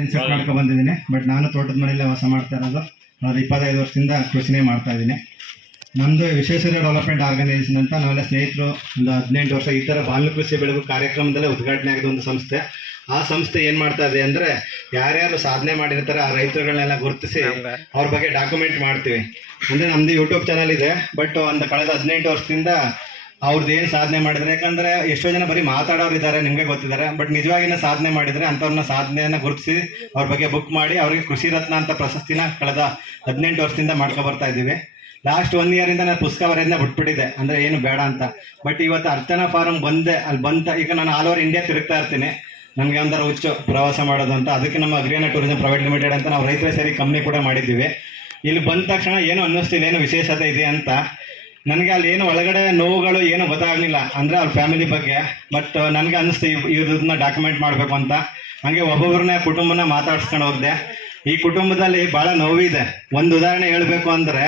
ಇನ್ಸೆಪ್ಟ್ ಮಾಡ್ಕೊ ಬಂದಿದ್ದೀನಿ. ಬಟ್ ನಾನು ತೋಟದ ಮನೆಯಲ್ಲೇ ವಾಸ ಮಾಡ್ತಾ ಇರೋದು. ಅದು ಇಪ್ಪತ್ತೈದು ವರ್ಷದಿಂದ ಕೃಷಿನೇ ಮಾಡ್ತಾ ಇದ್ದೀನಿ. ನಮ್ಮದು ವಿಶ್ವೇಶ್ವರ ಡೆವಲಪ್ಮೆಂಟ್ ಆರ್ಗನೈಸೇಷನ್ ಅಂತ ನಾವೆಲ್ಲ ಸ್ನೇಹಿತರು ಒಂದು ಹದಿನೆಂಟು ವರ್ಷ ಈ ಥರ ಬಾಲ್ಯ ಕೃಷಿ ಬೆಳಗು ಕಾರ್ಯಕ್ರಮದಲ್ಲೇ ಉದ್ಘಾಟನೆ ಆಗಿದ ಒಂದು ಸಂಸ್ಥೆ. ಆ ಸಂಸ್ಥೆ ಏನು ಮಾಡ್ತಾ ಇದೆ ಅಂದರೆ ಯಾರ್ಯಾರು ಸಾಧನೆ ಮಾಡಿರ್ತಾರೆ ಆ ರೈತರುಗಳನ್ನೆಲ್ಲ ಗುರುತಿಸಿ ಅವ್ರ ಬಗ್ಗೆ ಡಾಕ್ಯುಮೆಂಟ್ ಮಾಡ್ತೀವಿ. ಅಂದರೆ ನಮ್ಮದು ಯೂಟ್ಯೂಬ್ ಚಾನಲ್ ಇದೆ ಬಟ್ ಒಂದು ಕಳೆದ ಹದಿನೆಂಟು ವರ್ಷದಿಂದ ಅವ್ರದ್ದು ಏನು ಸಾಧನೆ ಮಾಡಿದ್ರೆ? ಯಾಕಂದ್ರೆ ಎಷ್ಟೋ ಜನ ಬರೀ ಮಾತಾಡೋರು ಇದ್ದಾರೆ, ನಿಮಗೆ ಗೊತ್ತಿದ್ದಾರೆ. ಬಟ್ ನಿಜವಾಗಿನ ಸಾಧನೆ ಮಾಡಿದರೆ ಅಂಥವ್ರನ್ನ ಸಾಧನೆಯನ್ನು ಗುರುತಿಸಿ ಅವ್ರ ಬಗ್ಗೆ ಬುಕ್ ಮಾಡಿ ಅವರಿಗೆ ಕೃಷಿ ರತ್ನ ಅಂತ ಪ್ರಶಸ್ತಿನ ಕಳೆದ ಹದಿನೆಂಟು ವರ್ಷದಿಂದ ಮಾಡ್ಕೊ ಬರ್ತಾ ಇದ್ದೀವಿ. ಲಾಸ್ಟ್ ಒನ್ ಇಯರಿಂದ ನಾನು ಪುಸ್ತಕ ಬರೆಯೋದನ್ನ ಬಿಟ್ಬಿಟ್ಟಿದೆ ಅಂದ್ರೆ ಏನು ಬೇಡ ಅಂತ. ಬಟ್ ಇವತ್ತು ಅರ್ಚನಾ ಫಾರಂ ಬಂದೆ, ಅಲ್ಲಿ ಬಂತ, ಈಗ ನಾನು ಆಲ್ ಓವರ್ ಇಂಡಿಯಾ ತಿರುಗ್ತಾ ಇರ್ತೀನಿ. ನನಗೆ ಒಂಥರ ಹುಚ್ಚು ಪ್ರವಾಸ ಮಾಡೋದು ಅಂತ. ಅದಕ್ಕೆ ನಮ್ಮ ಅಗ್ರೇನ ಟೂರಿಸಂ ಪ್ರೈವೇಟ್ ಲಿಮಿಟೆಡ್ ಅಂತ ನಾವು ರೈತರ ಸೇರಿ ಕಂಪ್ನಿ ಕೂಡ ಮಾಡಿದ್ದೀವಿ. ಇಲ್ಲಿ ಬಂದ ತಕ್ಷಣ ಏನು ಅನ್ನಿಸ್ತಿಲ್ಲ, ಏನು ವಿಶೇಷತೆ ಇದೆ ಅಂತ. ನನಗೆ ಅಲ್ಲಿ ಏನು ಒಳಗಡೆ ನೋವುಗಳು ಏನು ಗೊತ್ತಾಗಲಿಲ್ಲ. ಅಂದರೆ ಅವ್ರ ಫ್ಯಾಮಿಲಿ ಬಗ್ಗೆ. ಬಟ್ ನನಗೆ ಅನ್ನಿಸ್ತು ಇವ್ರದನ್ನ ಡಾಕ್ಯುಮೆಂಟ್ ಮಾಡಬೇಕು ಅಂತ. ಹಾಗೆ ಒಬ್ಬೊಬ್ಬರನ್ನ ಕುಟುಂಬನ ಮಾತಾಡ್ಸ್ಕೊಂಡು ಹೋಗಿದೆ. ಈ ಕುಟುಂಬದಲ್ಲಿ ಭಾಳ ನೋವಿದೆ. ಒಂದು ಉದಾಹರಣೆ ಹೇಳಬೇಕು ಅಂದರೆ,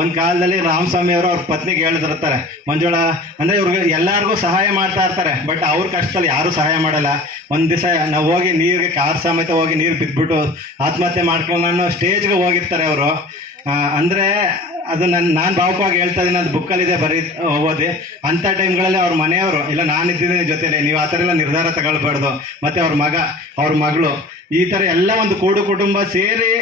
ಒಂದು ಕಾಲದಲ್ಲಿ ರಾಮಸ್ವಾಮಿ ಅವರು ಅವ್ರ ಪತ್ನಿಗೆ ಹೇಳಿದಿರ್ತಾರೆ ಮಂಜುಳ, ಅಂದರೆ ಇವ್ರಿಗೆ ಎಲ್ಲರಿಗೂ ಸಹಾಯ ಮಾಡ್ತಾ ಇರ್ತಾರೆ. ಬಟ್ ಅವ್ರ ಕಷ್ಟದಲ್ಲಿ ಯಾರೂ ಸಹಾಯ ಮಾಡಲ್ಲ. ಒಂದು ದಿವಸ ನಾವು ಹೋಗಿ ನೀರಿಗೆ, ಕಾರ್ ಸಮೇತ ಹೋಗಿ ನೀರು ಬಿದ್ದುಬಿಟ್ಟು ಆತ್ಮಹತ್ಯೆ ಮಾಡ್ಕೊಂಡು ಸ್ಟೇಜ್ಗೆ ಹೋಗಿರ್ತಾರೆ ಅವರು. ಅಂದರೆ ಅದು ನನ್ನ ನಾನು ಭಾವುಕವಾಗಿ ಹೇಳ್ತಾ ಇದ್ದೀನಿ ಅದು ಬುಕ್ಕಲ್ಲಿದೆ ಬರೀ ಓದಿ ಅಂಥ ಟೈಮ್ಗಳಲ್ಲಿ ಅವ್ರ ಮನೆಯವರು, ಇಲ್ಲ ನಾನು ಇದ್ದೀನಿ ಜೊತೆಲಿ, ನೀವು ಆ ಥರ ಎಲ್ಲ ನಿರ್ಧಾರ ತಗೊಳ್ಬಾರ್ದು. ಮತ್ತೆ ಅವ್ರ ಮಗ, ಅವ್ರ ಮಗಳು, ಈ ಥರ ಎಲ್ಲ ಒಂದು ಕೂಡು ಕುಟುಂಬ ಸೇರಿ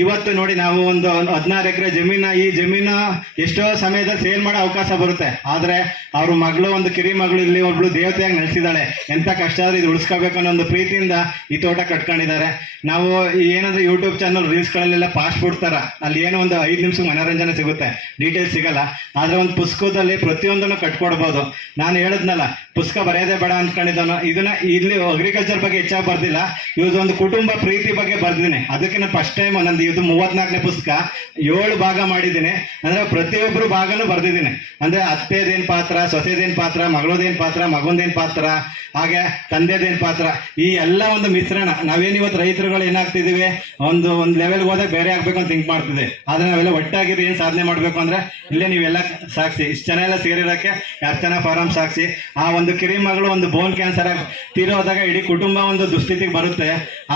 ಇವತ್ತು ನೋಡಿ ನಾವು ಒಂದು ಹದಿನಾರು ಎಕರೆ ಜಮೀನ, ಈ ಜಮೀನು ಎಷ್ಟೋ ಸಮಯದಲ್ಲಿ ಸೇಲ್ ಮಾಡೋ ಅವಕಾಶ ಬರುತ್ತೆ. ಆದರೆ ಅವ್ರ ಮಗಳು ಒಂದು ಕಿರಿ ಮಗಳು, ಇಲ್ಲಿ ಒಬ್ಳು ದೇವತೆಯಾಗಿ ನಡೆಸಿದಾಳೆ ಎಂಥ ಕಷ್ಟ ಆದ್ರೆ ಇದು ಉಳಿಸ್ಕೋಬೇಕು ಅನ್ನೋ ಒಂದು ಪ್ರೀತಿಯಿಂದ ಈ ತೋಟ ಕಟ್ಕೊಂಡಿದ್ದಾರೆ. ನಾವು ಏನಾದ್ರೂ ಯೂಟ್ಯೂಬ್ ಚಾನಲ್ ರೀಲ್ಸ್ಗಳಲ್ಲೆಲ್ಲ ಪಾಸ್ಟ್ ಥರ ಅಲ್ಲಿ ಏನೋ ಒಂದು ಐದು ನಿಮಿಷಕ್ಕೆ ಮನೋರಂಜನೆ ಸಿಗುತ್ತೆ. ಡೀಟೇಲ್ಸ್ ಸಿಗಲ್ಲ. ಆದರೆ ಒಂದು ಪುಸ್ತಕದಲ್ಲಿ ಪ್ರತಿಯೊಂದನ್ನು ಕಟ್ಕೊಡ್ಬೋದು. ನಾನು ಹೇಳಿದ್ನಲ್ಲ, ಪುಸ್ತಕ ಬರೆಯೋದೇ ಬೇಡ ಅಂದ್ಕೊಂಡಿದ್ದಾನು ಇದನ್ನ ಇಲ್ಲಿ ಅಗ್ರಿಕಲ್ಚರ್ ಬಗ್ಗೆ ಹೆಚ್ಚಾಗಿ ಬರ್ದಿಲ್ಲ. ಇವ್ರದ್ದು ಒಂದು ಕುಟುಂಬ ಪ್ರೀತಿ ಬಗ್ಗೆ ಬರ್ದಿದ್ದೀನಿ. ಅದಕ್ಕೆ ನಾನು ಫಸ್ಟ್ ಟೈಮ್ ನಂದು ಇದು ಮೂವತ್ನಾಲ್ಕನೇ ಪುಸ್ತಕ ಏಳು ಭಾಗ ಮಾಡಿದ್ದೀನಿ. ಅಂದ್ರೆ ಪ್ರತಿಯೊಬ್ಬರು ಭಾಗನೂ ಬರ್ದಿದ್ದೀನಿ. ಅಂದ್ರೆ ಅತ್ತೆದೇನ್ ಪಾತ್ರ, ಸೊಸೆದೇನ್ ಪಾತ್ರ, ಮಗಳದೇನ್ ಪಾತ್ರ, ಮಗುಂದೇನ್ ಪಾತ್ರ, ಹಾಗೆ ತಂದೆದೇನ್ ಪಾತ್ರ. ಈ ಎಲ್ಲ ಒಂದು ಮಿಶ್ರಣ. ನಾವೇನಿವತ್ತು ರೈತರುಗಳು ಏನಾಗ್ತಿದೀವಿ ಒಂದು ಒಂದು ಲೆವೆಲ್ಗೆ ಹೋದಾಗ ಬೇರೆ ಆಗ್ಬೇಕು ಅಂತ ಥಿಂಕ್ ಮಾಡ್ತಿದ್ದೆ ಆದ್ರೆ ನಾವೆಲ್ಲ ಒಟ್ಟಾಗಿದ್ದು ಏನು ಸಾಧನೆ ಮಾಡಬೇಕು ಅಂದ್ರೆ ಇಲ್ಲೇ ನೀವೆಲ್ಲ ಸಾಕ್ಷಿ ಇಷ್ಟು ಜನ ಎಲ್ಲ ಸೇರಿರೋಕ್ಕೆ ಅರ್ಚನಾ ಫಾರಂ ಸಾಕ್ಷಿ ಆ ಒಂದು ಕಿರಿ ಮಗಳು ಒಂದು ಬೋನ್ ಕ್ಯಾನ್ಸರ್ ಆಗಿ ತೀರೋದಾಗ ಇಡೀ ಕುಟುಂಬ ಒಂದು ದುಸ್ಥಿತಿಗೆ ಬರುತ್ತೆ.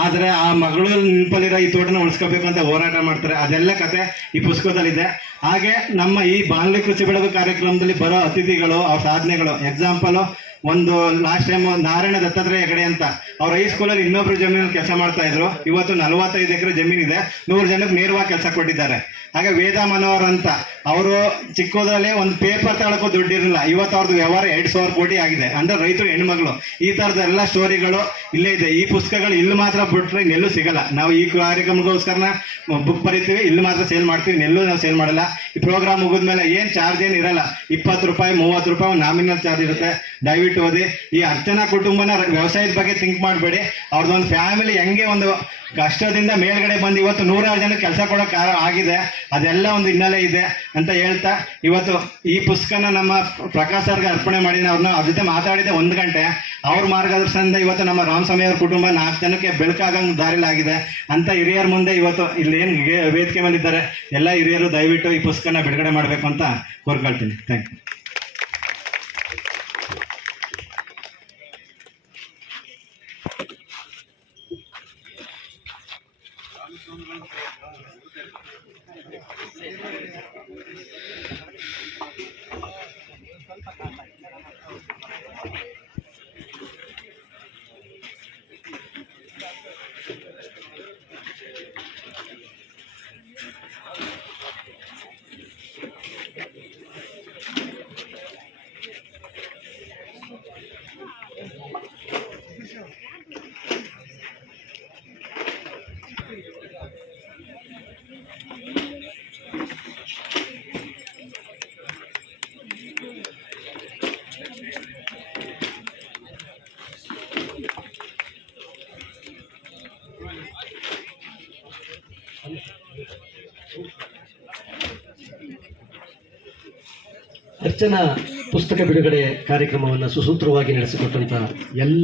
ಆದರೆ ಆ ಮಗಳು ನಿಂಪಲ್ಲಿರೋ ಈ ತೋಟನ ಉಳಿಸ್ಕೋಬೇಕು ಅಂತ ಹೋರಾಟ ಮಾಡ್ತಾರೆ. ಅದೆಲ್ಲ ಕತೆ ಈ ಪುಸ್ತಕದಲ್ಲಿದೆ. ಹಾಗೆ ನಮ್ಮ ಈ ಬಾಂಗ್ಲೆ ಕೃಷಿ ಬೆಳೆದ ಕಾರ್ಯಕ್ರಮದಲ್ಲಿ ಬರೋ ಅತಿಥಿಗಳು, ಅವ್ರ ಸಾಧನೆಗಳು. ಎಕ್ಸಾಂಪಲು ಒಂದು ಲಾಸ್ಟ್ ಟೈಮ್ ನಾರಾಯಣ ದತ್ತಾತ್ರೇಯ ಹೆಗಡೆ ಅಂತ. ಅವ್ರ ಹೈಸ್ಕೂಲಲ್ಲಿ ಇನ್ನೊಬ್ರು ಜಮೀನು ಕೆಲಸ ಮಾಡ್ತಾ ಇದ್ರು. ಇವತ್ತು ನಲವತ್ತೈದು ಎಕರೆ ಜಮೀನಿದೆ ನೂರು ಜನಕ್ಕೆ ನೇರವಾಗಿ ಕೆಲಸ ಕೊಟ್ಟಿದ್ದಾರೆ. ಹಾಗೆ ವೇದ ಮನೋಹರ್ ಅಂತ. ಅವರು ಚಿಕ್ಕದಲ್ಲಿ ಒಂದು ಪೇಪರ್ ತಗೊಳಕ್ಕೂ ದುಡ್ಡು ಇರಲಿಲ್ಲ. ಇವತ್ತು ಅವ್ರದ್ದು ವ್ಯವಹಾರ ಎರಡು ಸಾವಿರ ಕೋಟಿ ಆಗಿದೆ. ಅಂದ್ರೆ ರೈತರು ಹೆಣ್ಮಗಳು. ಈ ಥರದ ಎಲ್ಲ ಸ್ಟೋರಿಗಳು ಇಲ್ಲೇ ಇದೆ. ಈ ಪುಸ್ತಕಗಳು ಇಲ್ಲಿ ಮಾತ್ರ ಬಿಟ್ರೆ ನೆಲ್ಲು ಸಿಗಲ್ಲ. ನಾವು ಈ ಕಾರ್ಯಕ್ರಮಗೋಸ್ಕರನ ಬುಕ್ ಬರೀತೀವಿ. ಇಲ್ಲಿ ಮಾತ್ರ ಸೇಲ್ ಮಾಡ್ತೀವಿ. ನೆಲ್ಲು ನಾವು ಸೇಲ್ ಮಾಡಲ್ಲ. ಈ ಪ್ರೋಗ್ರಾಮ್ ಮುಗಿದ್ಮೇಲೆ ಏನು ಚಾರ್ಜ್ ಏನು ಇರಲ್ಲ. ಇಪ್ಪತ್ತು ರೂಪಾಯಿ, ಮೂವತ್ತು ರೂಪಾಯಿ ನಾಮಿನಲ್ ಚಾರ್ಜ್ ಇರುತ್ತೆ. ದಯವಿಟ್ಟು ಓದಿ. ಈ ಅರ್ಚನಾ ಕುಟುಂಬನ ವ್ಯವಸಾಯದ ಬಗ್ಗೆ ಥಿಂಕ್ ಮಾಡಬೇಡಿ. ಅವ್ರದ್ದೊಂದು ಫ್ಯಾಮಿಲಿ ಹೆಂಗೆ ಒಂದು ಕಷ್ಟದಿಂದ ಮೇಲ್ಗಡೆ ಬಂದು ಇವತ್ತು ನೂರಾರು ಜನ ಕೆಲಸ ಕೊಡೋಕೆ ಆಗಿದೆ. ಅದೆಲ್ಲ ಒಂದು ಹಿನ್ನೆಲೆ ಇದೆ ಅಂತ ಹೇಳ್ತಾ ಇವತ್ತು ಈ ಪುಸ್ತಕನ ನಮ್ಮ ಪ್ರಕಾಶ್ ಸರ್ಗೆ ಅರ್ಪಣೆ ಮಾಡಿದ ಅವ್ರನ್ನ ಅವ್ರ ಜೊತೆ ಮಾತಾಡಿದೆ ಒಂದು ಗಂಟೆ. ಅವ್ರ ಮಾರ್ಗದರ್ಶನದಿಂದ ಇವತ್ತು ನಮ್ಮ ರಾಮಸ್ವಾಮಿ ಅವ್ರ ಕುಟುಂಬ ನಾಲ್ಕು ಜನಕ್ಕೆ ಬೆಳಕಾಗಂಗೆ ದಾರಿಲಾಗಿದೆ ಅಂತ ಹಿರಿಯರ ಮುಂದೆ ಇವತ್ತು ಇಲ್ಲಿ ಏನು ವೇದಿಕೆ ಮೇಲಿದ್ದಾರೆ, ಎಲ್ಲ ಹಿರಿಯರು ದಯವಿಟ್ಟು ಈ ಪುಸ್ತಕನ ಬಿಡುಗಡೆ ಮಾಡಬೇಕು ಅಂತ ಕೋರ್ಕೊಳ್ತೀನಿ. ಥ್ಯಾಂಕ್ ಯು ಅರ್ಚನಾ ಪುಸ್ತಕ ಬಿಡುಗಡೆ ಕಾರ್ಯಕ್ರಮವನ್ನು ಸುಸೂತ್ರವಾಗಿ ನಡೆಸಿಕೊಟ್ಟಂತ ಎಲ್ಲ